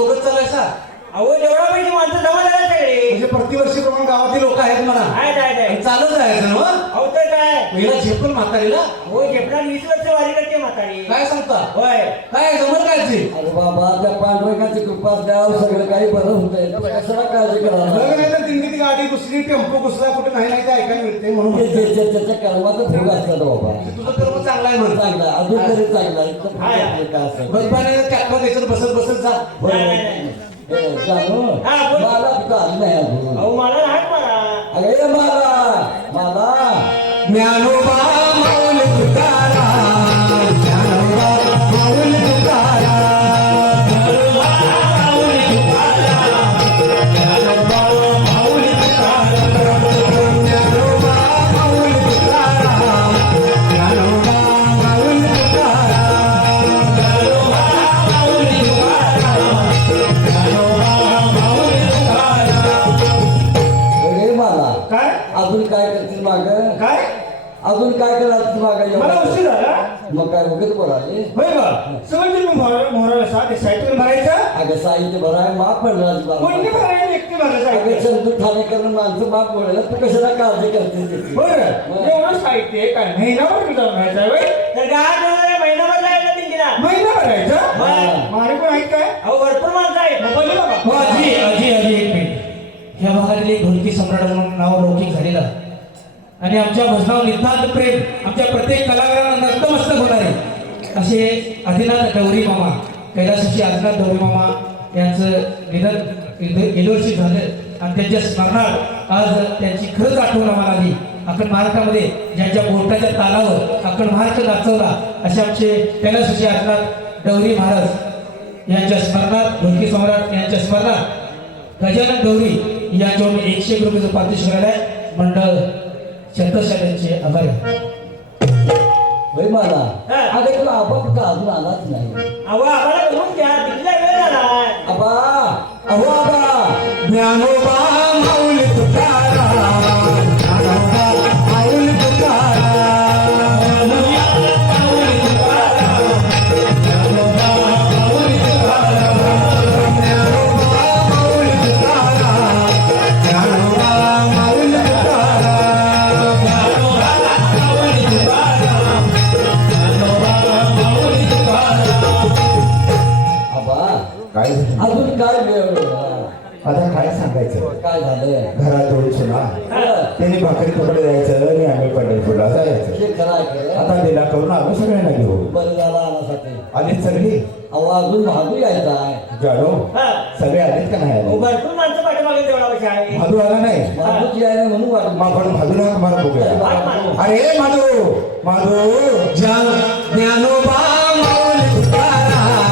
दोघंच चालायचा अहो जेवढा पैसे माणसं जमा झाला सगळे म्हणजे प्रतिवर्षी प्रमाण गावातील लोक आहेत म्हणा आहे चालत जायचं ना मग? अहो तर काय पहिला झेपल म्हातारीला हो झेपणार 20 वर्ष वारी करते म्हातारी काय सांगता होय काय जमत काय ते अरे बाबा त्या पांडुरंगाची कृपा द्यावं सगळं काही बरं होतंय कशाला काळजी बघ करा नाही तर दिंडीत गाडी दुसरी टेम्पो घुसला कुठे नाही ते ऐकायला मिळते म्हणून त्याच्या कर्माचं फुग असतं बाबा तुझं कर्म चांगला आहे म्हणून चांगला आहे, अजून तरी चांगला आहे. इथं हाय. फुग काय असतं बसपाने ट्रॅक्टर द्यायचं बसत बसत जा होय. नाही. ए, जानू, हा, बोल. मला तुझं आलं नाही अजून अहो मला हात मारा अरे मला ज्ञानोबा माऊल तुकाराम ज्ञानोबा माऊल तुकाराम ज्ञानोबा माऊल तुकाराम ज्ञानोबा माऊल तुकाराम ज्ञानोबा माऊल तुकाराम ज्ञानोबा माऊल तुकाराम ज्ञानोबा माऊल तुकाराम अरे मला काय अजून काय करतील माग काय अजून काय करायचं माग मला उशीर झाला मग काय उगत बोलाले होय का सगळं तुम्ही मोहराला साथ साहित्य भरायचं अगं साहित्य भराय माफ पडणार कोणी भरायला एकटी भरायचं अगं साहित्य चंदू ठाणेकर माणसं माफ बोलायला तू कशाला काळजी करते त्याची? बरं एवढं साहित्य आहे काय महिनाभर तुझा भरायचा होय तर महिनाभर जायचं दिंडीला महिना भरायचं मारे कोण आहेत काय अहो भरपूर माणसं आहेत मग बोलू हो बाबा आजी आजी आजी एक मिनिट ह्या भागातील एक ढोलकी सम्राट म्हणून नाव लौकिक झालेलं आहे. आणि आमच्या भजनावर नितांत प्रेम आमच्या प्रत्येक कलाकारांना नतमस्तक होणार आहे असे आदिनाथ डवरी मामा कैलासाची आदिनाथ डवरी मामा यांचं निधन गेल्या वर्षी झालं आणि त्यांच्या स्मरणात आज त्यांची खरंच आठवण आम्हाला आली. अखंड महाराष्ट्रामध्ये ज्यांच्या बोटाच्या तालावर अखंड महाराष्ट्र नाचवला असे आमचे कैलासाची आदिनाथ डवरी महाराज यांच्या स्मरणात ढोलकी सम्राट यांच्या स्मरणात गजानन डवरी यांच्यावर 101 रुपयाचं पारितोषिक आहे. मंडळ छत्रसाल्यांचे आभारी. होय मला हा. अगं तुला आबाप का अजून आलाच नाही अहो आम्हाला बोलून घ्या दिंडीला वेळ झालाय आबा अहो आबा ज्ञानोबा माऊल तुकाराम ज्ञानोबा माऊल तुकाराम माऊल तुकाराम ज्ञानोबा माऊल तुकाराम ज्ञानोबा माऊल तुकाराम ज्ञानोबा माऊल तुकाराम ज्ञानोबा माऊल तुकाराम ज्ञानोबा माऊल तुकाराम आबा काय अजून काय वेळ आता काय सांगायचं काय झालं घरात थोडी सुना त्यांनी भाकरी तुकडे द्यायचं आणि आम्ही पंढरपूरला जायचं हे खरं आहे खरं. आता दिला करून आम्ही सगळ्यांना घेऊ बरं झालं आणासाठी आलीच सगळी अहो अजून भाजू यायचा आहे जाणो हा. सगळे आलेत का नाही अहो, आले भरपूर माणसं पाठीमागे तेवढा पैसे आहे भादू आला नाही भाजूची आहे म्हणून वाटत मग आपण भादूला मला बघूया अरे माधू माधू ज्ञानोबा माऊल तुकाराम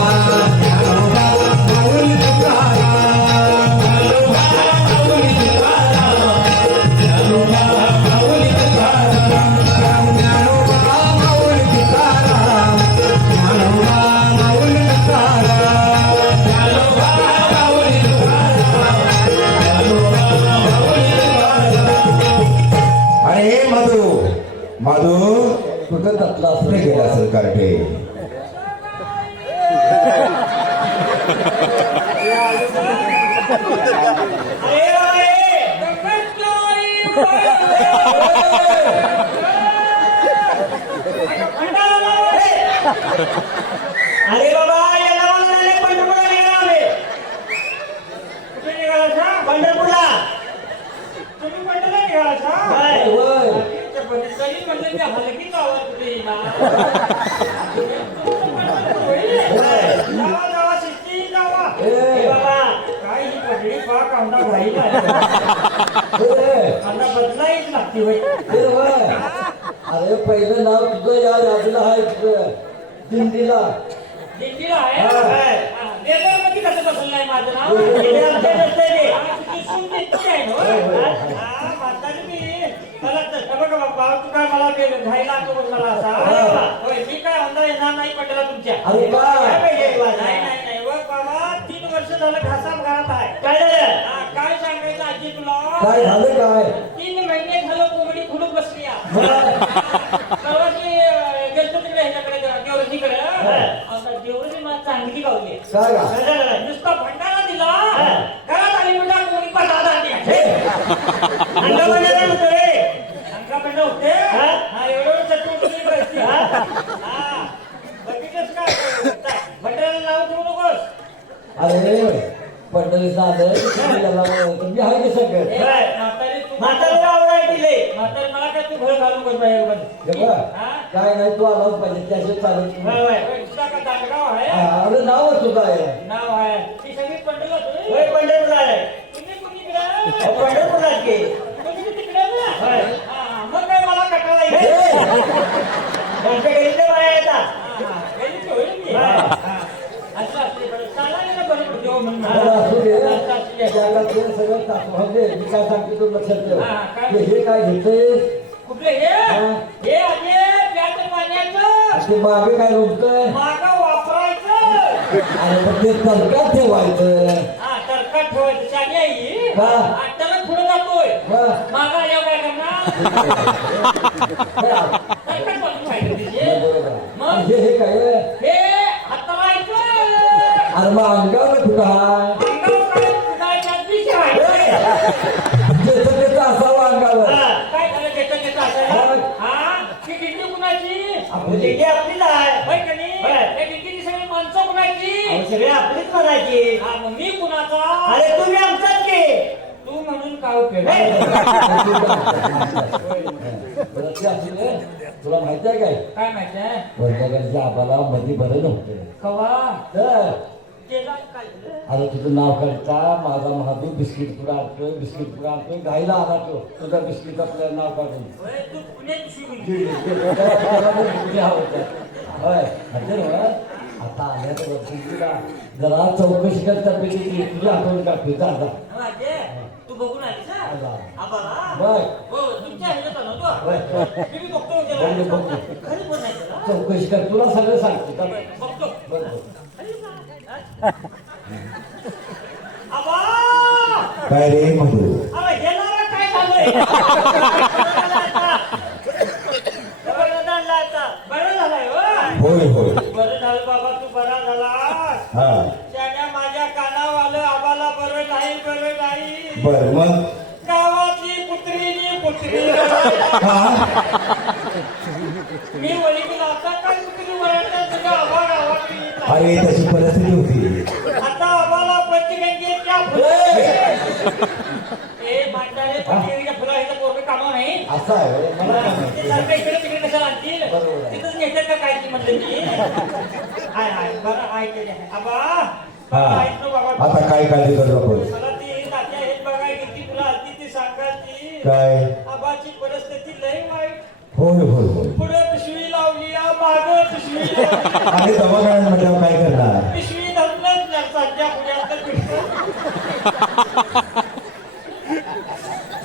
ज्ञानोबा माऊल तुकाराम ज्ञानोबा माऊल तुकाराम ज्ञानोबा माऊल तुकाराम ज्ञानोबा माऊल तुकाराम ज्ञानोबा माऊल तुकाराम ज्ञानोबा माऊल तुकाराम अरे माधू माधू कुठं तटला कुठे असं गेला असेल कार्टे अरे अरे बाबा याला मला नाही पंढरपूरला निघाला कुठे निघाला पंढरपूरला तुम्ही पंढरपूरला निघाला होय. तरी म्हणलं मी हलकीच आवाज कुठे जावा जावा शिस्ती जावा ए. बाबा काय ही पडली पाक आमदा भाई ए, आता बदलायच लागते होय ए, होय. अरे पहिलं नाव तुझं या राजूला आहे तुझं दिंडीला दिंडीला आहे मध्ये कसं बसलं नाही माझं नाव दिंडी आमच्या नसतंय ते. तुझी सून दिंडी आहे ना, होय? हा, म्हातारी मी. मला तर- बघा बाबा, तू काय मला घाईला आणतो बघ मला असा. होय, मी काय आमदार येणार नाही पडला तुमच्या. अरे बा. काय पाहिजे? नाही नाही नाही बघ बाबा 3 वर्ष झालं घासाम घरात आहे. काय झालं? काय सांगायचं आजी तुला? काय झालं काय 3 महिने झालं कोंबडी खुडून बसली या. तेव्हा मी गेलतो तिकडे ह्याच्याकडे देवरजीकडे. आता देवरजी मला चांगली गावली आहे. काय का नुसता भंडारा अंगामध्ये होतं रे अंगामध्ये होते हा एवढं चटणी करायची हा बघितलंस का बटाला नाव ठेवू नकोस अरे पंढरीचं आलं तुम्ही आहे की सगळं म्हातारीला आवडाय दिले म्हातारी मला काय तू घर घालून कर हे बघ, काय नाही तू आलाच पाहिजे त्याशिवाय चालेल दांडगाव आहे अरे नावच तुझं आहे नाव आहे ती सगळी पंढरपूर आहे तुम्ही कुणीकडे पंढरपुरात गे तुम्ही तिकडे मग काय मला कटाळा येईल त्यांच्या घरीचे बाया येतात असं असले बरं चालायला ना बरं पडते हो म्हणून असू दे त्याला ते सगळं म्हणजे मी काय सांगते तू लक्षात ठेव ते हे काय घेतोय कुठले हे आधी प्याचं पाण्याचं ते मागे काय रोखतोय मागं वापरायचं आणि मग ते तलकात ठेवायचं हा तरकट ठेवायचं शाली आई हा. आत्ताला पुढे जातोय हा. मागं आल्यावर काय करणार तरकट बाजू पाहिजे तिची. मग हे काय हे हाताळायचं अरे मग अंगावर कुठं हाय अंगावर काय कुणाच्या विषय आहे ज्याचं त्याचं असावं अंगावर हा, काय झालं त्याचं असं हा ती दिंडी कुणाची दिंडी आपलीच आहे होय का नाही त्या दिंडीची सगळी माणसं कुणाची सगळी आपलीच म्हणायची हा मग मी कुणाचा अरे तुम्ही आमचाच की तू म्हणून काय उपयोग बरं ते असू दे. तुला माहिती आहे काय काय माहिती आहे वर्गाच्या आबाला मध्ये बरं नव्हतं कवा तर ते जाऊन काय झालं अरे तुझं नाव काढता माझा महादेव बिस्किट पुडा आणतोय गाईला आला तो तुझा बिस्किट आपल्याला नाव काढून होय, तू पुण्यात शिकली होय हजर होय आता आल्या तर तुला जरा चौकशी करता पैकी तुझ्या आठवण काढतोय जा माझे तू बघून आलीस हा आला. आबाला होय. हो तुमच्या ह्याच्यात नव्हतो होय. मी बघतो बघ, बघ. खरी बोलायचं ना चौकशी कर तुला सगळं सांगतो का बघतो बघ आबा काय रे मधू अरे गेला काय झालंय बरं झालंय हो होय होय बरं झालं बाबा तू बरा झाला हा त्याने माझ्या कानावर आलं आबाला बरं नाही बर मग गावातली कुत्री हा मी वळीकडे आता काय कुत्री वळतात तुझ्या आबा गावातली अरे तशी परिस्थिती होती आता आबाला पंचगंगेच्या ए मांडारे पंचगंगेच्या फुलं हे तर पोरं कामं नाही असं आहे होय. मला काय माहिती. ते सारखं इकडे तिकडे कशाला आणतील बरोबर आहे. तिथंच नेतात का काय ती म्हणलं मी हाय बरं हाय ते आबा हा ऐक ना बाबा आता काय काळजी करू नकोस मला ती तात्या हेच बघाय किती तुला आलती ती सांगायची काय आबाची परिस्थिती लई वाईट होय होय होय पुढे पिशवी लावली मागं पिशवी लावली. आणि दवाखान्यात म्हटल्यावर काय करणार पिशवी धरलंच नरसाच्या पुण्यात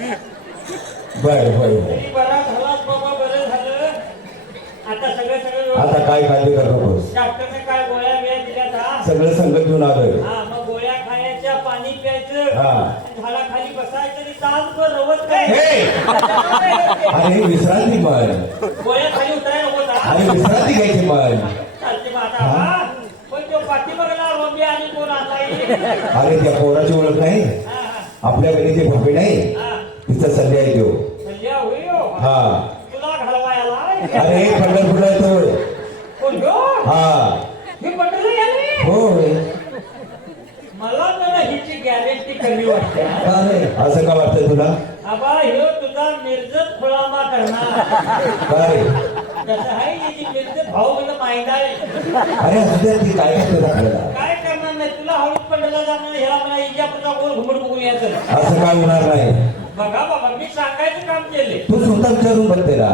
बर होय होय तरी बरा झालाच बाबा बरं झालं आता सगळं आता काय काळजी करू नकोस डॉक्टरने काय गोळ्या बिळ्या दिल्यात हा सगळं संगत घेऊन आलोय हा मग गोळ्या खायच्या पाणी प्यायचं हा. झाडाखाली बसायचं आणि तासभर रवत काय अरे विश्रांती पण गोळ्या खाली उतरायला नको का? अरे विश्रांती घ्यायची पण चालते मग आता हा? पण तो पाठीमागला रोंबी आणि कोण आणलाय अरे त्या पोराची ओळख नाही हा हा आपल्या घरी भोपे नाही हा तिचा सल्ला आहे तो सल्ल्या होई हो. हा तुला घालवायला अरे पंढरपूरला येतो कोण गो हा हे पटलं याने होय मला तर हिची गॅरंटी कमी वाटते हा. का रे? असं का वाटतं तुला आबा ह्यो तुझा मिरजत खुळामा करणार काय जसं आहे याची मिरजत भाऊ म्हणजे माहिती अरे असू द्या ती काय करते दाखवायला काय करणार नाही तुला हळूच पंढरला जाणार ह्याला मला इजापूरचा गोल घुमट बघून यायचं असं काय होणार नाही बघा बाबा मी सांगायचं काम केले तू स्वतः विचारून बघ त्याला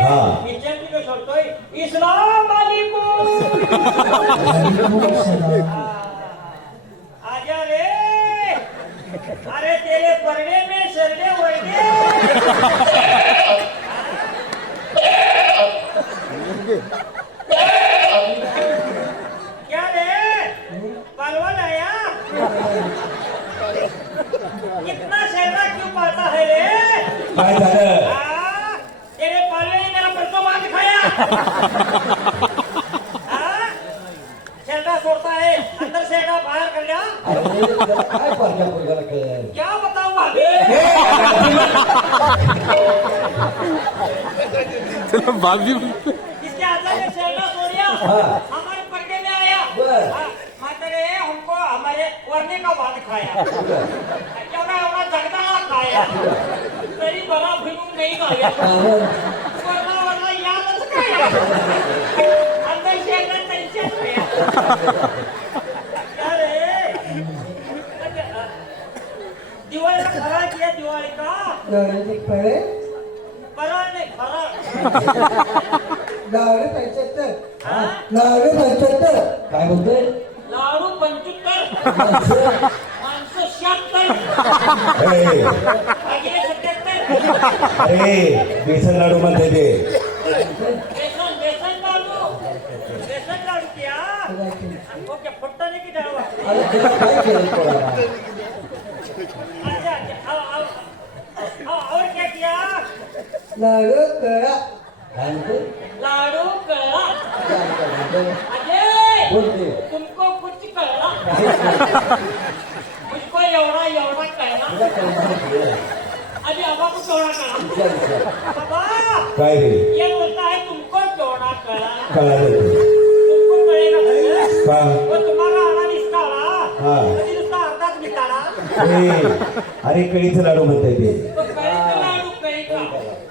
हा. मी सोडतोय इस्लाम आजा रे अरे तेरे परडे में सरडे वळगे क्या रे परवल आया कितना शहरा क्यों पाता है रे काय झालं तेरे पाले ने मेरा परसों मार दिखाया शहरा छोड़ता है अंदर से बाहर कर दिया अरे त्याला काय पाहिजे पोरगाला कळेल क्या बताऊं अभी इसके आजाद शहर सोनिया हमारे पर्दे में आया मातरे हमको हमारे वरने का भात खाया एवढा एवढा जगदाळा खाया तरी बरा फिरून नाही गाया वरना वरना यादच खाया अंदर शेतात त्यांच्याच खाया अरे दिवाळी का फराळ किया दिवाळी का फराळ नाही फराळ काय बोलतोय लाडू 75 माणसं 76 ए, भागिले 77 अरे बेसन लाडू म्हणते ते बेसन बेसन लाडू किया ओके फुटता नहीं की डावा अरे तुला काय केलं पोराला? अच्छा अच्छा आओ और क्या किया काय म्हणते लाडू कळा बोलते अजय तुमको कुछ कळा मुझको एवढा एवढा कळा तुला कळणार अभी अबा को एवढा कळा बाबा काय रे ये बोलता है तुमको एवढा कळा कळालं तुमको कळेगा भैया का वो तुम्हारा आना निसकाला हाँ। कधी नुसता अर्धाच निकाला ए, अरे कळीचं लाडू म्हणते ते तो कड़ी का लाडू कड़ी का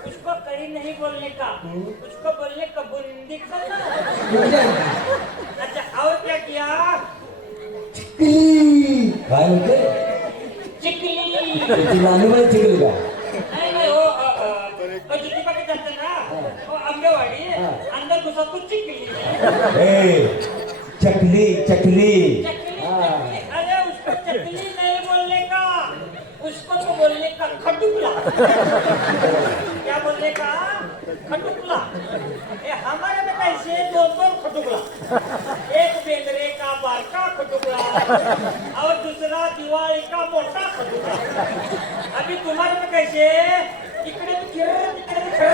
उसको कड़ी नहीं बोलने का उसको बोलने का बुंदी का ना अच्छा और क्या किया काय म्हणते चिकली ती लहानी बाई चिकली का नहीं नहीं वो जुटी पके जाते ना वो आंबेवाड़ी अंदर घुसा तो चिकली ए चकली चकली चकली अरे उसको चकली नहीं बोलने का उसको तो बोलने का खटुकला क्या बोलने का खटुकला ये हमारे में कैसे दो खटुकला एक बेंद्रे का बारका खटुकला और दूसरा दिवाली का मोटा खटुकला अभी तुम्हारे में कैसे इकडे भी फिर इकडे भी फिर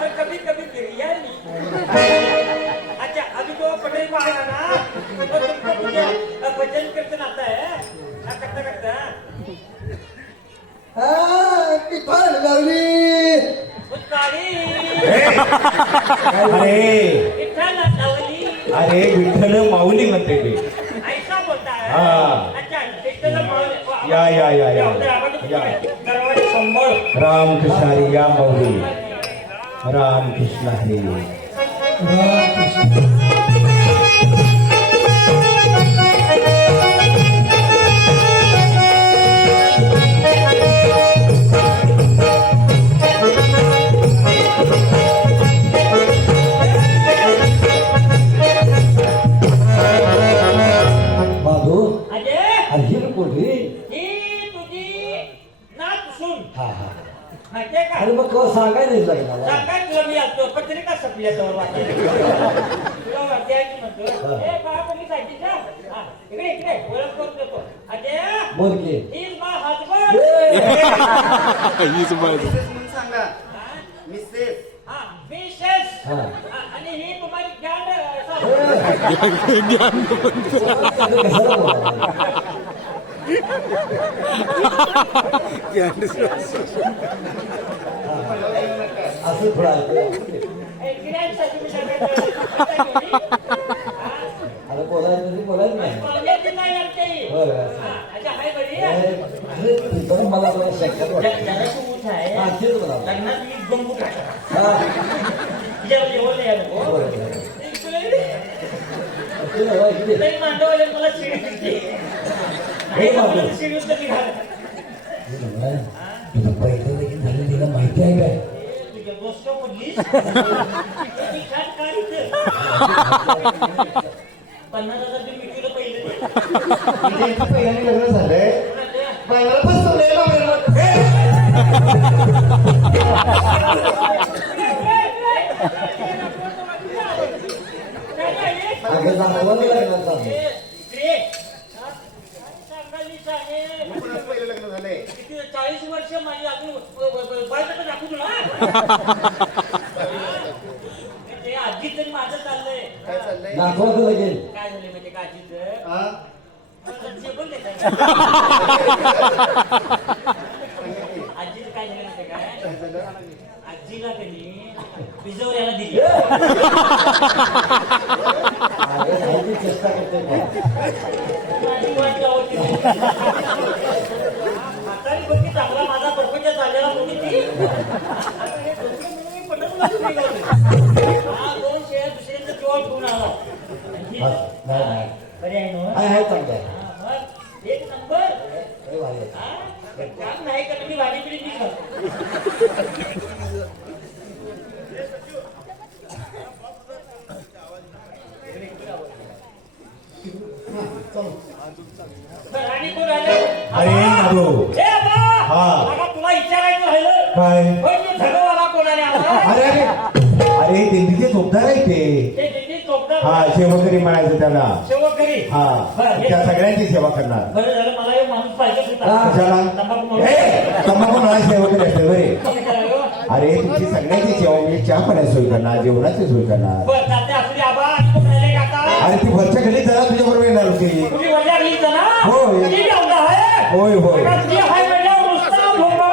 और कभी कभी बिरयानी अच्छा अभी तो पटेल को आया ना तो तुमको मुझे भजन कीर्तन आता है करता करता उत्तारी अरे विठ्ठल नवली अरे विठ्ठल माऊली म्हणते ते ऐसा बोलता है हाँ। अच्छा विठ्ठल माऊली या या या या या दरवाजे संभळ राम कृष्ण हरी या माऊली राम कृष्ण हरी माधू अजय अरे ही कोणी ही तुझी नात सुन हा हा माहितीये का अरे मग सांगाय नाही लग्नाला सांगाय तुला मी असतो पत्रिका सपल्या जवळ तुला वाटायची म्हणतो ए बाळा तुम्ही सायची जा इकडे इकडे ओळख करून देतो अजय बोल की इज माय हजबंड म्हणून सांगा मिसेस हा मिसेस हा. आणि ही तुम्हारी गँड कशाला बोलायला? असं थोडं अरे बोलायचं नाही बरं. अरे तुझं मला जरा शंका वाटते. हा, तेच बोला. हा, बरं. ते बघा इकडे. मला शिडी दिसते हे बाबू. शिडी उत्तर निघाल तुझं पहिलं लगीन झालं तिला माहिती आहे काय तुझ्या गोष्ट पडलीस ती खाट काढ इथं. 50,000 बिल मिटवलं पहिलं पहिल्याने लग्न झालंय बायला फसवलंय बाबा. अगं दाखवा ना लग्नाचा. कुणाचं पहिलं लग्न झालंय 40 वर्ष माझी अजून बायचं दाखवू तुला ते आजीच तरी माझं चाललंय काय चाललंय दाखवायचं लगेल काय झालं म्हणजे का आजीचं हा जेवण देतात अरे जायची चेष्टा करते पण. माझी वाट लावायची नाही. म्हातारी बघी चांगला माझा प्रपंच चाललेला कोणी ती आता हे दुसरं म्हणून मी पटकन लक्ष निघालो. हा 2 शेअर दुसऱ्यांचा किंवा घेऊन आला. हा, नाही नाही बरे आहे ना? आहे चांगलं आहे. हा, मग एक नंबर. लय भारी आहे. हा? काम नाही का तुम्ही भाजी पिढी नाही खात. बरं, आणि कोण आलं? अरे मधू. ए बा! हा. आता तुला विचारायचं राहिलं काय होय, तू झगवाला कोणाने आला? अरे अरे अरे दिल्लीचे चोपदार आहे ते. ते दिल्ली चोपदार हा सेवकरी म्हणायचं त्याला. सेवकरी. हा बरं, हे- त्या सगळ्यांची सेवा करणार. बरं झालं, मला हे माणूस पाहिजेच होता. हा. कशाला तंबाखू म्हणून. ए, तंबाखू मला सेवकरी असते बरे. कसं करायचं? अरे तुमची सगळ्यांची सेवा मी चहा पाण्याची सोय करणार जेवणाची सोय करणार. बरं, चालते असू दे आबा. आणि कोण राहिले का आता? अरे ती वरच्या घरी जरा तुझ्या बरोबर येणार होती. तुम्ही वजा घ्यायचं ना? होय. किती लावला आहे? होय होय आता जी आहे म्हणल्यावर नुसता भोंगा.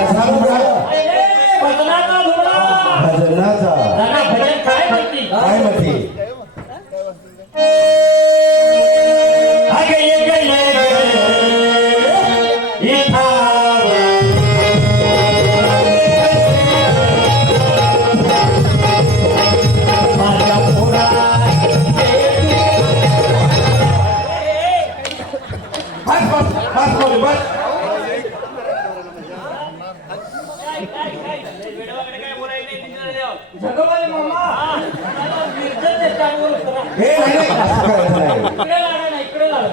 कसा बोलला? अरे, भजनाचा धुमडा. भजनाचा दादा, भजन काय म्हणती? काय म्हणते? अगे ये गले इथावा. माझ्या पोरात बस बोल बस. झगवाले मामा. मला निर्जन त्याच्यावर उतरा. हे नाही नाही, असं करायचं नाही. इकडे लागा ना, इकडे लागा.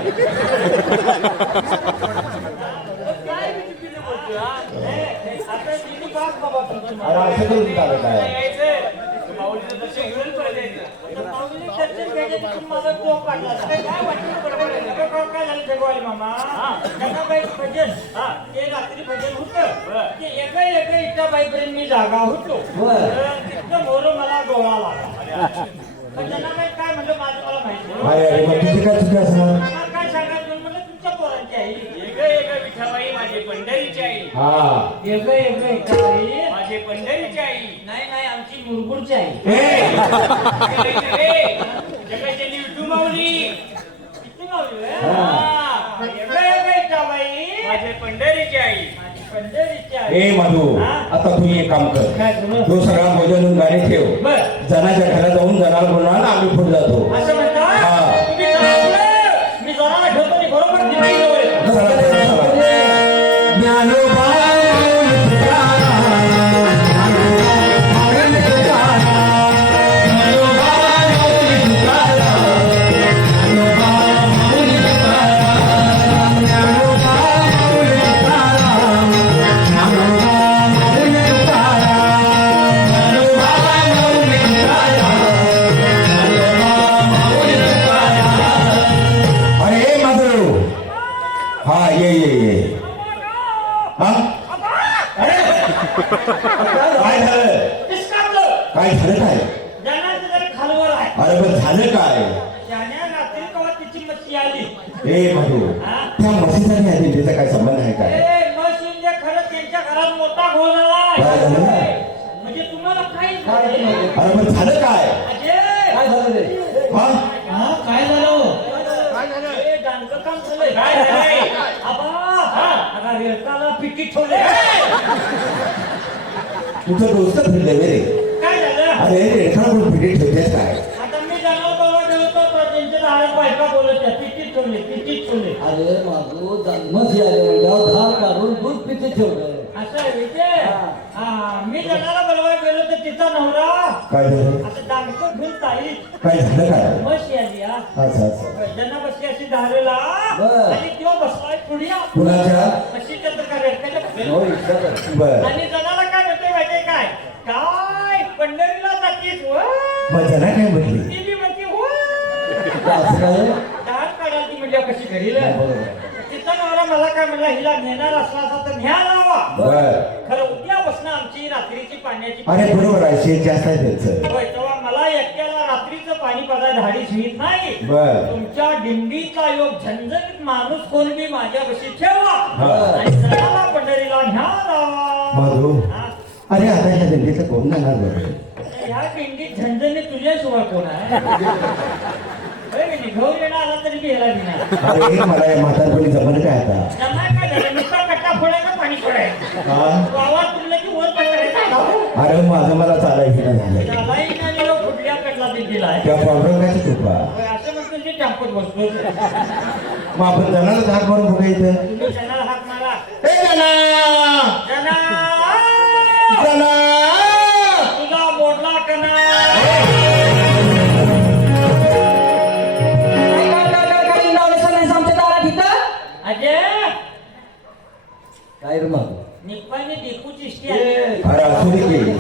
काय मी चुकीचं बोलतोय, हा? हे, आता तिथे पाच बाबा तुमची अरे मला. असं करून चालत काय? माऊलीचं दर्शन घेऊन पळत यायचं. आता माऊलीचं दर्शन घ्यायचं तिथून माझा टोप काढला. काय वाटलं बरोबर आहे. नका कळत काय झालं जगवाले मामा? जगाबाईचं भजन. ते रात्री भजन होतं. ते एका इटाबाईपर्यंत मी जागा होतो. बरं. तिथनं मोर मला डोळा लागला. पण जनाबाई काय म्हणलं माझं मला माहिती नाही. अरे अरे मग तुझी काय चुकी असणार? मला काय सांगायचं म्हणलं तुमच्या पोरांची आई. एक विठाबाई माझे पंढरीची आई हा काय माझे पंढरीची आई नाही नाही आमची मुरगुडची आई. जगाच्या विठू माऊली किती मावली आहे? हा. इटाबाई माझे पंढरीची आई माझी पंढरीची आई. ए मधू आता तू एक काम कर. काय तुला? तो सगळा भोजन गाडी ठेव. बरं. जनाच्या घरात जाऊन जनाला बोलणार आम्ही पुढे जातो. असं म्हणता? हा. तुम्ही जरा पुढे. मी जरा घेतो आणि बरोबर दिल्ली जवळ येतो. चला, चला, चला. ज्ञानोबा अरे मधू हा ये हा अरे काय झालं? इसकाटलं. काय झालं काय? ज्ञानाचं जरा खालवर आहे. अरे पण झालं काय? ज्ञाना रात्री केव्हा तिची मच्छी आली. ए मधू त्या म्हशीचा आणि आदितीचा काय संबंध आहे काय? ए, मशीनने खरं त्यांच्या घरात मोठा घोळ काय झालं? झाला. म्हणजे तुम्हाला काही अरे पण झालं काय? अजय, काय झालं रे? हा काय झालं? ए, डांगरं काम झालंय. काय झालंय? आबा, आता रेलकाला पिटी ठेवले. तुझं दोस्त फिरले रे. काय झालं? अरे रेखा पण पिढी ठेवतेस काय? आता मी जाणार बाबा गेलो तर त्यांच्या दारात बायका बोलत आहे. पिटीत ठेवले, पिटीत ठेवले. अरे माझं जन्मच आले म्हणल्यावर धार काढून दूध पिते ठेवलंय. असं आहे विजय. हा, मी जनाला बोलवायला गेलो तर तिचा नवरा काय झालं? आता डांगरं घेऊन ताईत काय झालं काय? मशी आली हा. असं असं ज्यांना बसली अशी धारेला बरं. आणि तो बसलाय पुढ्या कुणाच्या? म्हशीच्या तर काय रेडकाच्या बसलेला. हो, इच्छा बर आणि जनाला काय म्हणते माहितीये काय? काय पंढरीला जातीस व? मग जना काय म्हटली? ती बी म्हणते हो. असं काय? दार काढाल ती म्हणजे कशी घरी बरोबर. तिचा नवरा मला काय म्हणला हिला नेणार असला तर न्या लावा. बर खरं उद्या बसणं आमची रात्रीची पाण्याची अरे बरोबर आहे शेत जास्त आहे त्यांचं. होय, तेव्हा मला एकट्याला रात्रीचं पाणी पाजायला धाडीच होत नाही. बर तुमच्या दिंडीचा योग झणझणीत माणूस कोण बी माझ्यापाशी ठेवा हा. आणि जनाला पंढरीला न्या लावा. मधू हा. अरे आता ह्या दिंडीचं कोण जाणार बरं? ह्या दिंडी गेल्याशिवाय कोण आहे होय की नाही? घेऊन येणं आला तरी गेला नाही अरे मला या म्हातारपणी जमलं काय आता जमाय काय झालं नुसता कट्टा फोडायचा पाणी सोडायचं हा? गावात तुमलं की वर पकडायचं अरे माझं मला चालायचं नाही झालं त्यालाही नाही लो कुठल्या कडला दिला आहे त्या पावडरची कृपा होय, असं म्हणतो ते टाकत बसतो मग आपण जणाला धाक मारून बघायचं तुम्ही जनाला हाक मारा ए जना! जना जना! तुझा मोडला कना अजय काय रे मग निप्पाने देखूची इष्टी आली अरे असू दे की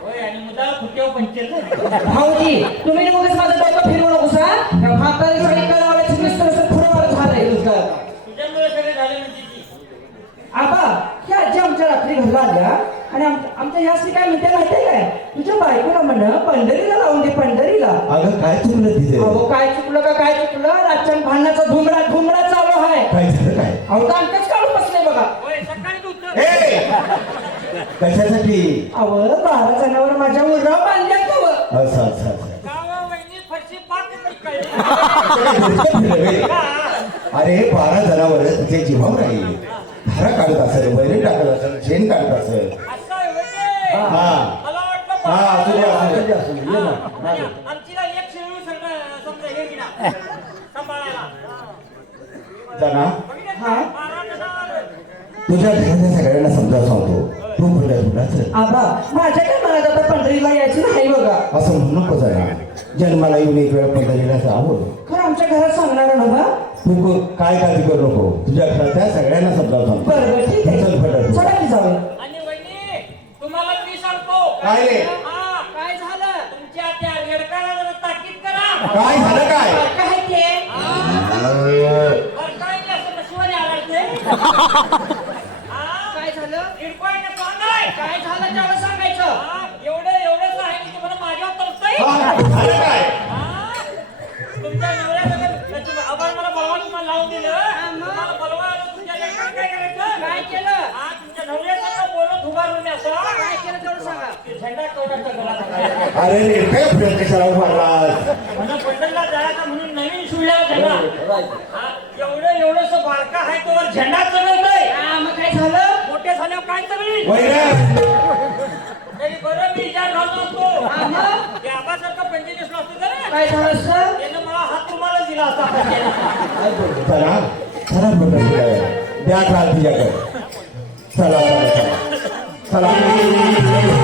होय आणि मुदा खुट्यावर पंचर भाऊजी तुम्ही मगच माझं डोकं फिरवू नकोस हा त्या म्हातारी साडी कळवायची नुसतं फुरवार झालंय तुझ्यामुळे सगळे झाले म्हणजे ती आबा ह्या आजी आमच्या रात्री घरला आल्या आणि आमच्या ह्याची काय म्हणते माहितीये काय तुझ्या बायकोला म्हण पंढरीला लावून दे पंढरीला अगं काय चुकलं तिथे अहो काय चुकलं का काय चुकलं रातच्या भांडणाचा घुमरा चालू आहे काय झालं काय अहो दांडकच काढून बसले बघा होय सकाळी दूध ए! कशासाठी अहो 12 जणांवर माझ्या उराव बांधल्या का असं असं असं गावा वहिनी फरशी पाक कळली अरे 12 जनावर तिथे जीवावर राहील धारा काढत असेल वैरण टाकत असेल शेण काढत असेल असं आहे होय ते. हा. मला वाटलं हा, असू दे, असू दे. असू दे, ये ना. आणि आमचीला एक शिळू समजा हे विना सांभाळायला जना बघितलं हा. का? 12 जणांवर. तुझ्या घरातल्या सगळ्यांना समजावून सांगतो तू पुढे आबा माझ्या काय मनात आता पंढरीला यायचं नाही बघा असं म्हणू नको जरा जन्माला येऊन एक वेळ पंढरीला जावं खरं आमच्या घरात सांगणार ना बा तू काय काळजी करू नको तुझ्या घरातल्या सगळ्यांना समजावून सांगतो बरं ठीक आहे चल पंढरपूर. चला की जाऊया आणि वहिनी तुम्हाला मी सांगतो काय रे? हा, काय झालं तुमच्या त्या रेडकाला जरा ताकीद करा काय झालं काय काय ते बरकाईने असं नशिबाने आढळते काय झालं इरकोईने सांगाय काय झालं त्याला सांगायचं एवढंच आहे की तुम्हाला माझ्यावर तरतय हा, झालं काय तुमच्या नवऱ्याला आभार मला बलवा तुम्हाला लावून दिलं तुम्हाला बलवा तुमच्या लेकरानं काय करायचं काय केलं हा तुमच्या नवऱ्याचा बोलत उभारून असं काय केलं तेवढं सांगा झेंडा कवडाचा गळा घालायचा. अरे रे काय प्रयत्न कशाला मारलास म्हणून पंढरला जायचा म्हणून नवीन शिवला झेंडा हा, एवढंसं बारका आहे तोवर झेंडा चढवतोय मग काय झालं मोठे झाल्यावर काय चढवी वैरण तरी बरं मी विचार घालतो असतो मग ते आबासारखं पंचवीस असतो तर काय झालं सर त्यानं मला हात तुम्हाला दिला असता पाहिजे. चला चला पंढरपूर द्या काल तुझ्याकडे चला चला चला चला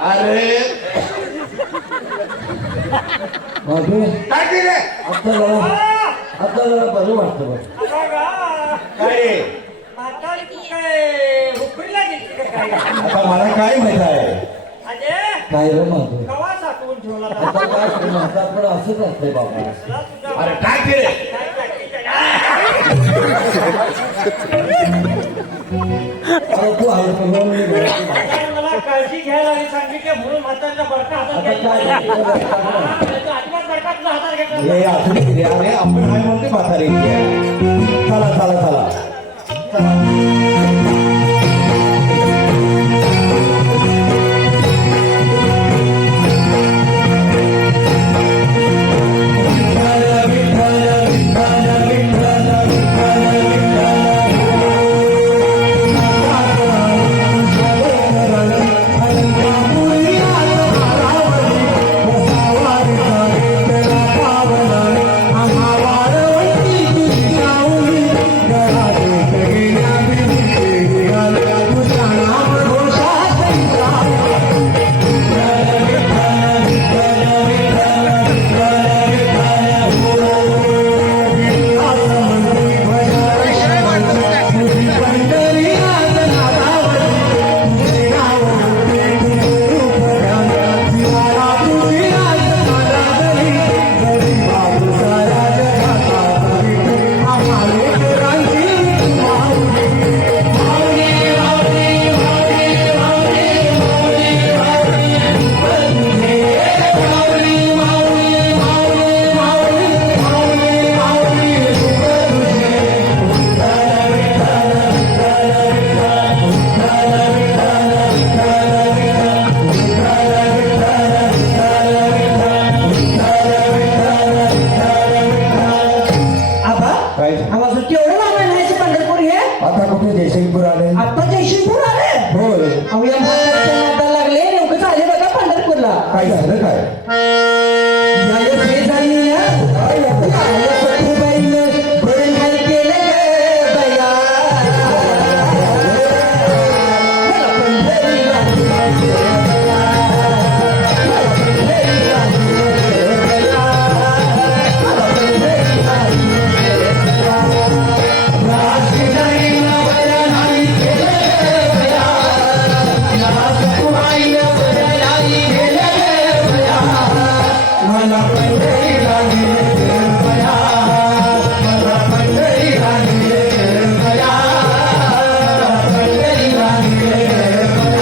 अरे बाबू काय केलं आता जरा बरं वाटतं बघ आता का? काय रे? म्हातारी तू काय हुपरीला गेली का काय? आता मला काय माहित आहे अजय काय रे माझं कवा साठवून ठेवला आता काय करू माझा पण असंच असतंय बाबा तुला सुद्धा अरे काय केलं काय टाकीचं? अरे तू आवडतो मी म्हातारी मला काळजी घ्यायला लागली सांगितलं म्हणून म्हातारीचा बडका हातात आता काय घेतला. करायचं? हा, नाहीतर अजिबात बडका तुझा हातात घेतला हे असू दे की रे. अरे आपण काय म्हणते म्हातारी चला चला चला आम्हा वारवंती तुझी सावली, घरात गेल्या बिनते काय झालं काय या शेजारी या सखूबाईनं भरण काय केलं ग बया. मला पंढरीला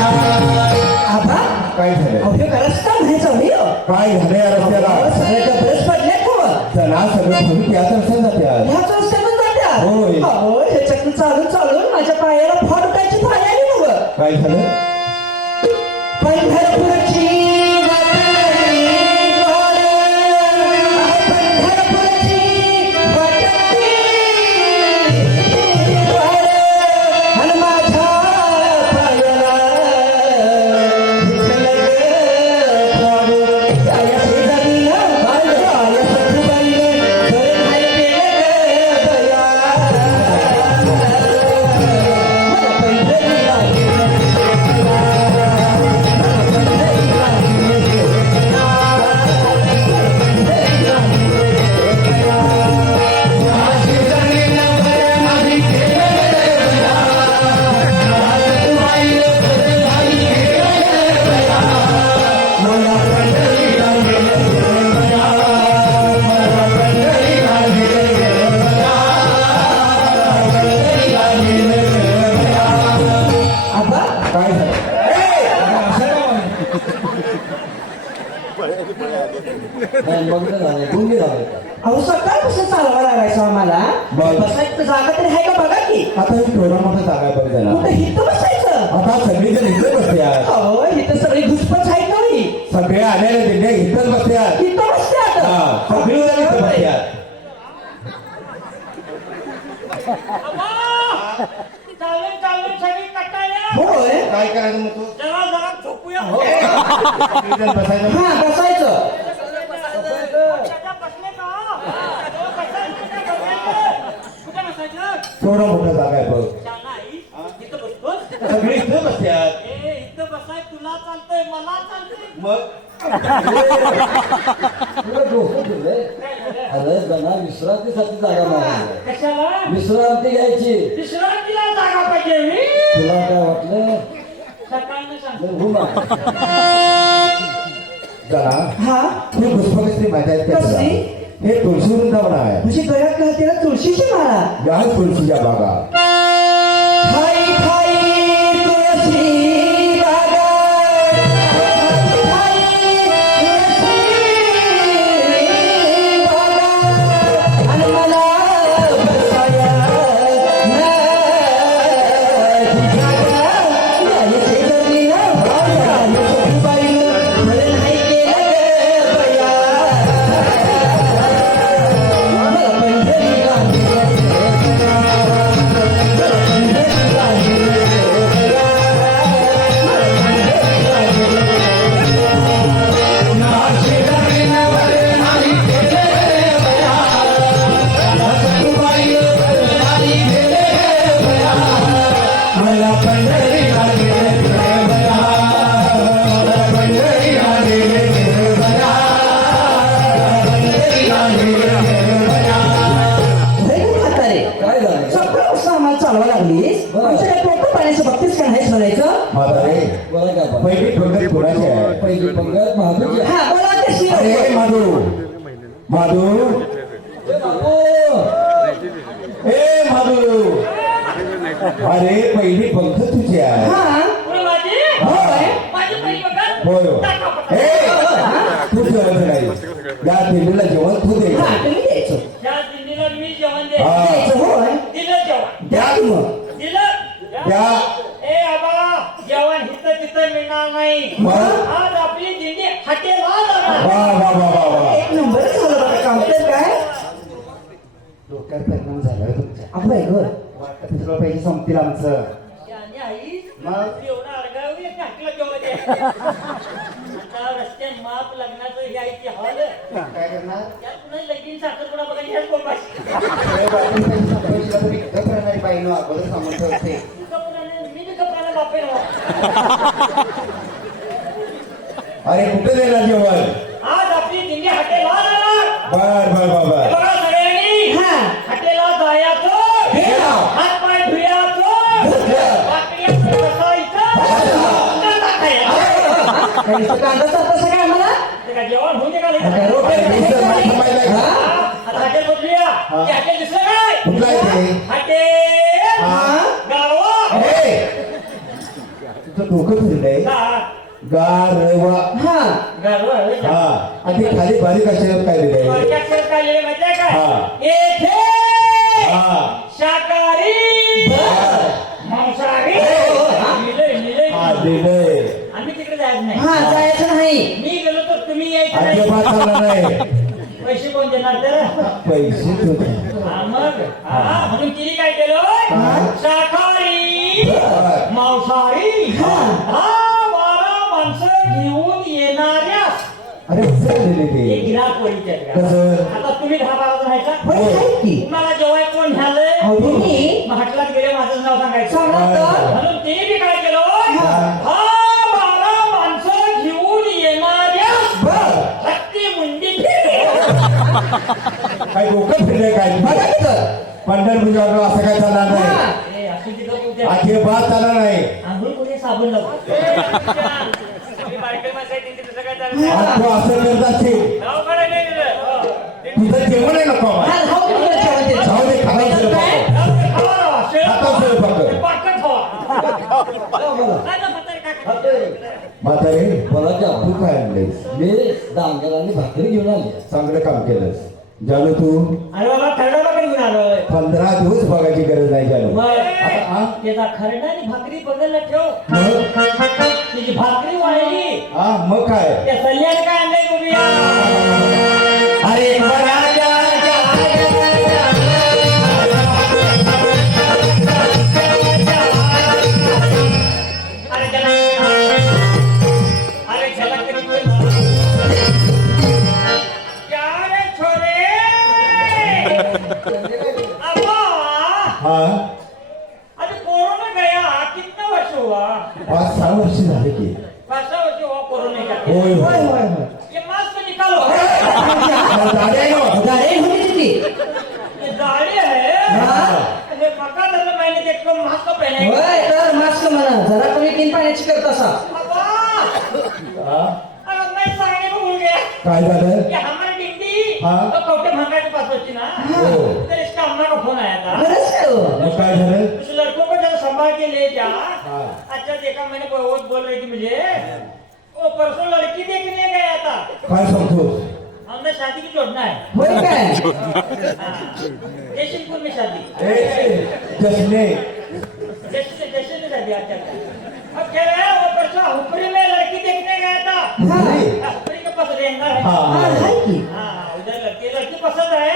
आबा काय झालं अहो हे रस्ता म्हणायचा होई हो. काय झालं या रस्त्याला अहो, सगळे डबरच पडले खबर चला सगळं भरून याच रस्त्यात जात्यात ह्याच रस्त्यातून जात्या होय. अहो ह्याच्यातून चालून चालून माझ्या पायाला फाडकायची पाय आली मग काय झालं पंढरपूरची वाटणी वाड, पंढरपूरची वाटणी वाड, आणि माझ्या पायाला विठ्ठल ग फाडू. या शेजारीनं, या सखूबाईनं भरण काय केलं ग बया. मला पंढरीला आबा काय झालं मग झालं गुंगे झाले अहो सकाळपासून चालवा लागायचं आम्हाला बरं. बसायचं जागा तरी आहे का बघा की आता ही थोडा मोठा जागा आहे बघ जरा कुठं हिथं बसायचं आता सगळीजण इथं बसत्यात अहो इथं सगळी घुसपच आहे का ही सगळे आलेले दिंड्या इथंच बसत्यात इथं बसते हा, आता सगळी जण इथं बसत्यात चालून चालून सगळी कटाळ्या. होय काय करायचं मग तू जरा जरा झोपूया. सगळीजण बसायचं हा बसायचं त्याच्या बसले का? बसायचं कुठे बसायचं? थोडा मोठा जागा आहे बघ शाळा आई, इथं बसतोस? सगळे इथं बसत्यात ए, इथं बसाय तुला चालतंय मला चालतंय. मग तुला डोकं फिरलंय काय झालं? अरे जणा विश्रांतीसाठी जागा मागली कशाला? विश्रांती घ्यायची विश्रांतीला जागा पाहिजे मी. तुला काय वाटलं सकाळनं सांगतो. तर घुमा जरा हा ही पुष्पकश्री माहिती आहे का तुला? कसली? हे तुळशी वृंदावन आहे म्हणजे गळ्यात घालते ना तुळशीची माळा या तुळशीच्या बागा ठाई ठाई तुळशी बागा, ठाई तुळशी बागा, आणि मला बसाया नाही जागा. या शेजारीनं, या सखूबाईनं भरण नाही केलं ग बया. मला पंढरीला काय झालं सगळं आम्हाला चालवा लागलीस बरं. आमच्या काय पोट पाण्याचं बघतेस का नाहीच म्हणायचं म्हातारे बोला काय बा? पहिली पंगत कोणाची आहे पहिली पंगत महादूची हा बोला कशी अरे माधू माधू ए माधू अरे पहिली पंगत तुझी आहे हा कोणी माझी? होय. माझी पहिली बघा. होय हो. टाका पटकन. ए तू जेवण नाही या दिंडीला जेवण तू हा द्यायचं तुम्ही द्यायचं त्या दिंडीला मी जेवण दे. हा. द्यायचं होय दिलं जेवण. द्या की मग दिलं. द्या ए आबा जेवण हिथं तिथं मिळणार नाही. मग? आज आपली दिंडी हॉटेलला जाणार. वा वा वा वा वा एक नंबर झालं बघा काम तर काय डोक्यात परिणाम झाला तुमच्या अगं बाई गं वाटतं तुला पैसे संपतील आमचं आणि आई मग? एवढा अडगावी घातलं जेवण दे. आता रस्त्यात लग्नाचं यायची हॉल काय करणार त्यात पुन्हा लगीन साखरपुडा बघायची ह्याच बोंबाची. अरे बाजूला पैशाला तरी गप राहणारी बाई नो अगोदर सांगून ठेवते मी बी कपड्याला बापे नव्हा. अरे कुठे देणार जेवण आज आपली दिंडी हॉटेलला जाणार. बर बर हे बाबा बघा सगळ्यांनी हा. हॉटेलला जायचं, हात पाय धुयाचं, बाकड्यावर बसायचं, कांदा खायचा. कांदा तसं काय मला ते काय जेवण होऊन का काय रोटी थांबायला हा? आता हॉटेल बदलूया. ते हॉटेल दिसलं काय? कुठलं आहे ते? हॉटेल हा? गावा. ए, तुझं डोकं फिरलंय गारवा हा गावा होय का? हा आणि ते खाली बारीक असे काय दिलंय थोडक्यात सर काय लिहिलंय माहितीये काय? हा. येथे हा शाकाहारी मांसाहारी लिहिलंय. हा दिलंय आम्ही तिकडे जायचं नाही. हा जायचं नाही मी गेलो तर तुम्ही यायचं नाही. अजिबात आला नाही पैसे कोण देणार तर? पैसे तुझे हा, मग हा, म्हणून तिने काय केलं? शाकाहारी मांसाहारी हा 12 माणसं घेऊन येणाऱ्यास अरे चल दिले हे ते गिराक वळीचे कसं? आता तुम्ही 10-12 जण आहे का? होय, आहे की तुम्हाला जेव्हा कोण झालंय अहो, तुम्ही मग हटलात गेले माझं नाव सांगायचं. सांगा तर. म्हणून तिने बी काय केलं? हा. हा 12 माणसं घेऊन येणाऱ्यास बर हत्ती मुंडी फिरले. काय डोकं फिरलंय काय बघा की तर. पंढरपूरच्या असं काय चालणार नाही हा. ए, असं तिथं बोलते. अजिबात चालणार नाही आंघोळ कोणी साबण लावतो. तुम्ही बारकाई माणसं आहे, त्यांची तसं काय चालत नाही. आणि तू असं करत असशील नाव काढायला नाही दिलं. हो. तुझं जेवण आहे नको हा, खाऊ दे तुला जेवण ते. जाऊ दे खायचं काय? खावा राव, शेळ आता खावा. शेळ फक्त. ते पाकट खावा. बोला काय तर म्हातारी काय खाते? म्हातारे बोला की तू काय आणलंयस मी डांगरांनी भाकरी घेऊन आली चांगलं काम केलंस जाणू तू अरे बाबा खरडा भाकरी घेऊन आलोय. 15 दिवस बघायची गरज नाही जाणू मग हा? त्याचा खरडा आणि भाकरी बदलला ठेव. मग त्याची भाकरी वाढली. हा मग काय त्या सल्ल्याने काय आणलंय बघूया. अरे बराच्या अरे त्याला अरे झलक तरी बोल. क्या रे छोरे? अब्बा, हा अरे कोरोना गया कितना वर्ष हुआ? 5-6 वर्ष झाले की 5 वर्ष हुआ कोरोना का. होय होय होय होय होय ये मास्क निकालो. दाढी आहे ना? गाडी होती तिची ये दाढ़ी है. हाँ. अरे मका धरलं मैंने देखो मास्क पहने. होय तर मास्क म्हणा जरा तुम्ही 3 पाण्याची करत असा अब्बा, हा? अरे मैं सांगने को भूल गया. काय झालं कि हमारी डिंडी हाँ. तो कौटे भांगा के पास होती ना. हो. तो इसका अम्मा का फोन आया था. बरंच काय हो. मग काय झालं उस लड़कों को जरा संभाल के ले जा. हाँ. अच्छा देखा मैंने बहुत बोल रही थी मुझे. वो परसों लड़की देखने गया था. काय सांगतोस हमने शादी की जोड़ना है. होय काय जयसिंहपुर में शादी. जसने जैसे में शादी. अच्छा अब कह रहे हैं वो परसों हुपरी में लड़की देखने गया था. हा हुपरी के पास रहना है. हाँ. हा हाय की हाँ, उधर लड़की पसंद है.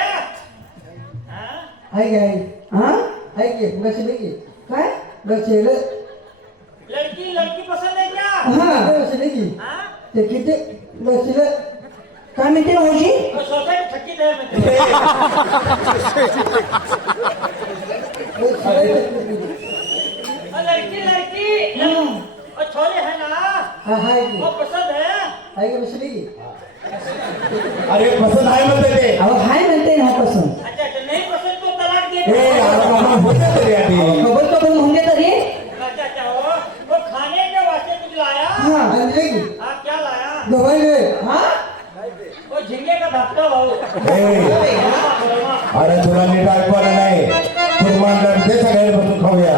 हाँ? हाय काय हा हाय की बसले की काय बसले लड़की पसंद है क्या? हा बसले की हाँ? ते किती बसले काय म्हणते भाऊजी वो सोसाइटी थकीत है मैं. लड़की और छोरे है ना हा हाय की वो पसंद है. हाय की बसले की अरे पसंत आहे म्हणते ते अहो हाय म्हणते ना हा पसंत अच्छा नहीं पसंद तो तलाक दे. ए आता मला होतं तरी आधी खबर तो पण होऊन तरी अच्छा वो खाने के वास्ते कुछ लाया. हा आणले की हाँ क्या लाया? गवायले हा वो झिंगे का धक्का भाऊ. ए, अरे तुला नीट ऐकू आलं नाही कुर्बान ते सगळ्यांनी बसून खाऊया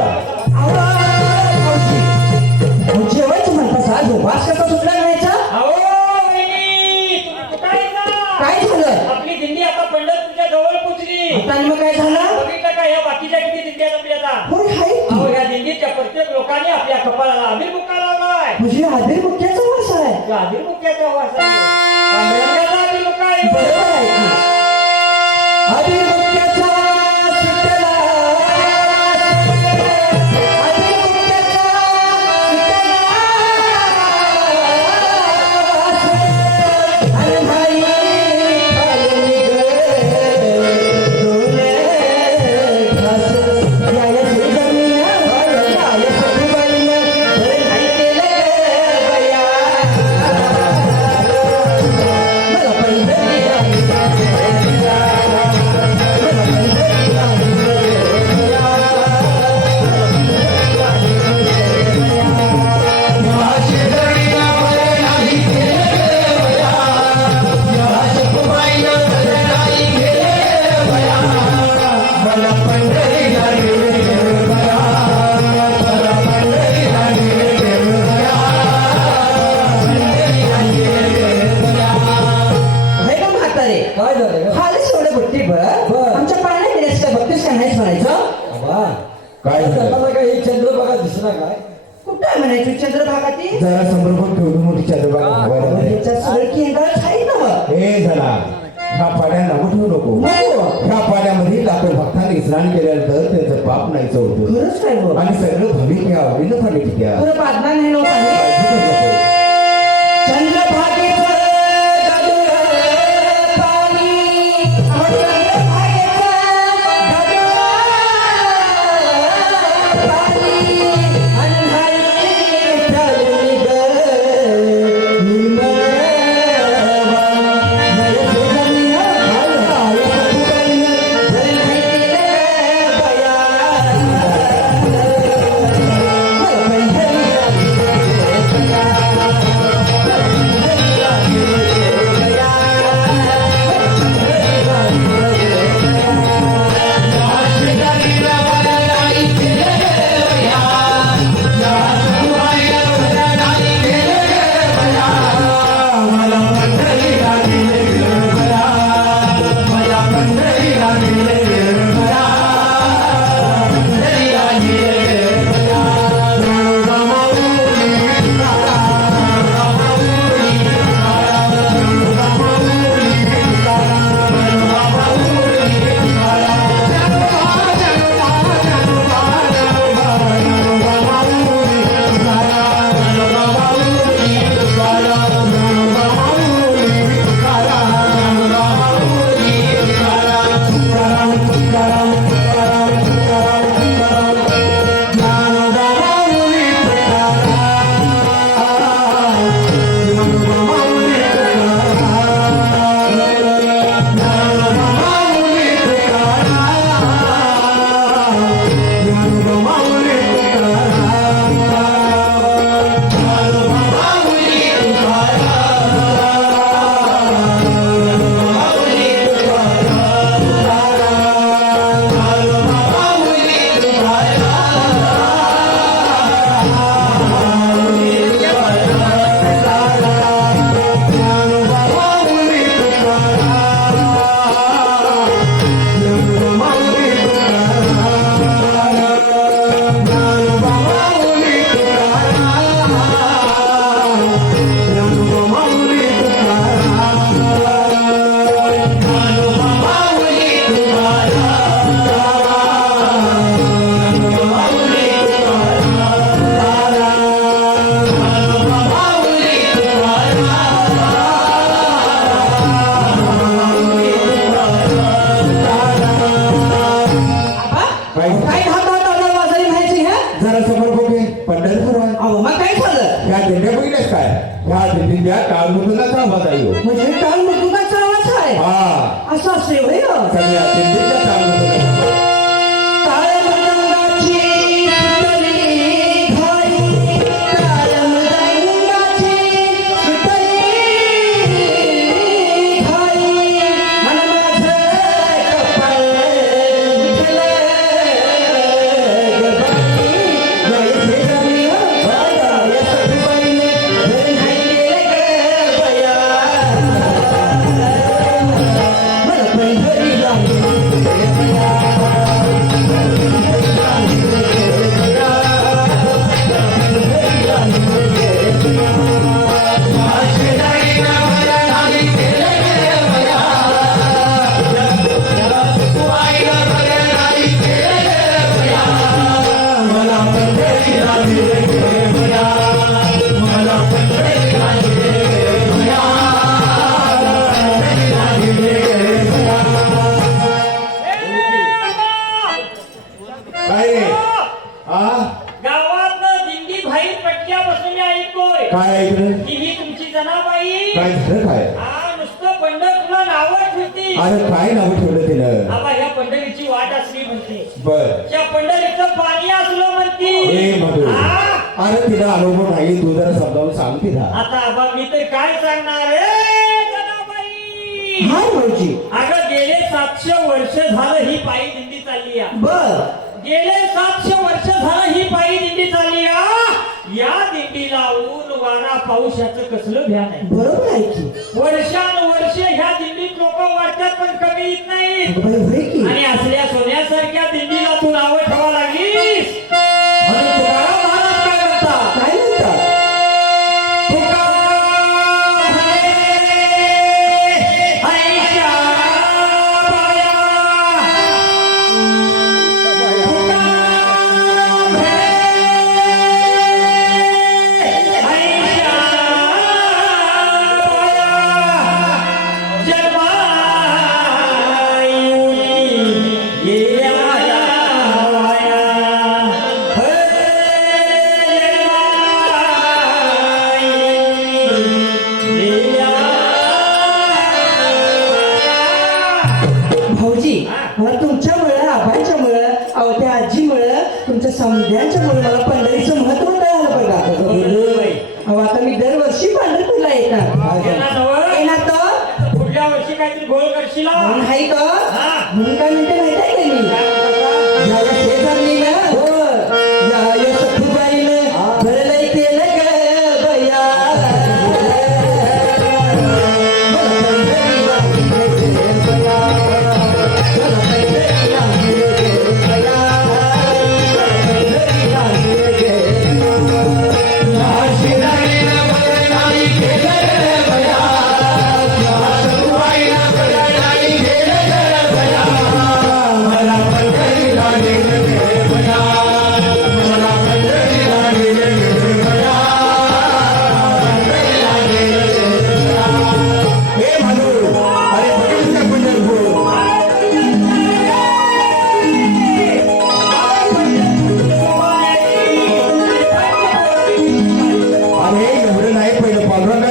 जेवायचं म्हणता सा वास कसा सुटला नाहीचा अहो वहिनी, तुम्ही कुठं आहे का? काय झालं आपली दिंडी आता पंढरपूरच्या जवळ पोचली. आता आणि मग काय झालं बघितलं का या बाकीच्या किती दिंड्या जमल्या आता? होय हाय अहो की या दिंडीच्या प्रत्येक लोकांनी आपल्या कपाळाला अबीर बुक्का लावलाय. तुझी आधी मुख्याचा वास आहे त्या अबीर बुक्क्याचा वास आहे. पांडुरंगाचा अबीर बुक्का आहे. बरोबर आहे की आधी मुख्याचा वास सुटला आधी मुख्याचा सुटला चंद्रभागा दिसला काय कुठं आहे म्हणायची चंद्रभागा ती जरा समोर पण ठेवून मोठी चंद्रभागा मोबाईल मध्ये. त्याच्या सरळ केंद्रात आहे ना मग. हे जरा ह्या पाड्या नाव ठेवू नको. नको. ह्या पाड्यामध्ये लाखो भक्तांनी स्नान केल्यानंतर त्यांचं पाप नाहीचं होतं खरंच काय बघ आणि सगळं भाविक या आवडीनं पाणी ठिक्या खरं बातम्या नाही लोक चंद्रभागेचं गजर पाणी चंद्रभागेचं गजर पाणी अंधारी ढळली ग हिमवा दिंड्या टाळमुद्राचा आवाज आहे हो. म्हणजे टाळ मृदुंगाचा आवाज आहे हा असं असते होय हो? सगळ्या दिंडीच्या टाळमुद्राचा टाळ मृदुंगाची सुतली घाई, टाळ मृदुंगाची सुतली घाई, मन माझं कपाळ विठ्ठल ग बाई, जय श्री राम या सखुबाईने धन हाय ग बया, मन पंढरी काय रे हा गावात दिंडी बाहेर पटक्या बसलेल्या ऐकतोय काय ऐकलं की ही तुमची जनाबाई काय झालं काय हा नुसतं पंढरपूरला नावं ठेवती. अरे काय नाव ठेवलं तिनं आबा ह्या पंढरीची वाट असली म्हणते, बर त्या पंढरीचं पाणी असलं म्हणती. ए मधु हा? अरे तिला अनुभव नाही तू जरा समजावून सांग तिला आता आबा मी तर काय सांगणार रे जनाबाई. हाय भाऊजी अगं गेले 700 वर्ष झालं ही पायी दिंडी चालली आहे. बर गेले 700 वर्ष झालं ही पायी दिंडी चालली आहे. या दिंडीला ऊन वारा पाऊस याचं कसलं भ्यान आहे. बरोबर आहे की वर्षानुवर्ष ह्या दिंडीत लोक वाढतात पण कमी येत नाही. बाई होय की आणि असल्या सोन्यासारख्या दिंडीला तू नावं ठेवा लागलीस म्हणून तुला समध्यांच्यामुळे मला पंढरीचं महत्व कळालं बघा अहो, आता मी दरवर्षी पंढरपूरला येणार येणार नवं? येणार तर पुढल्या वर्षी काहीतरी गोळ करशील हा? नाही का हा. म्हणून काय म्हणते माहिती आहे का मी काय म्हणतात? ज्याला शेजारली ना या सखूबाईने भरलंय केलं ग बया मला पंढरीला गेले बया. मला पंढरीला गेले बया. पंढरीला गेले हे माधू, अरे बघितलं का पंढरपूर? अरे एवढं नाही पहिलं पांडुरंगा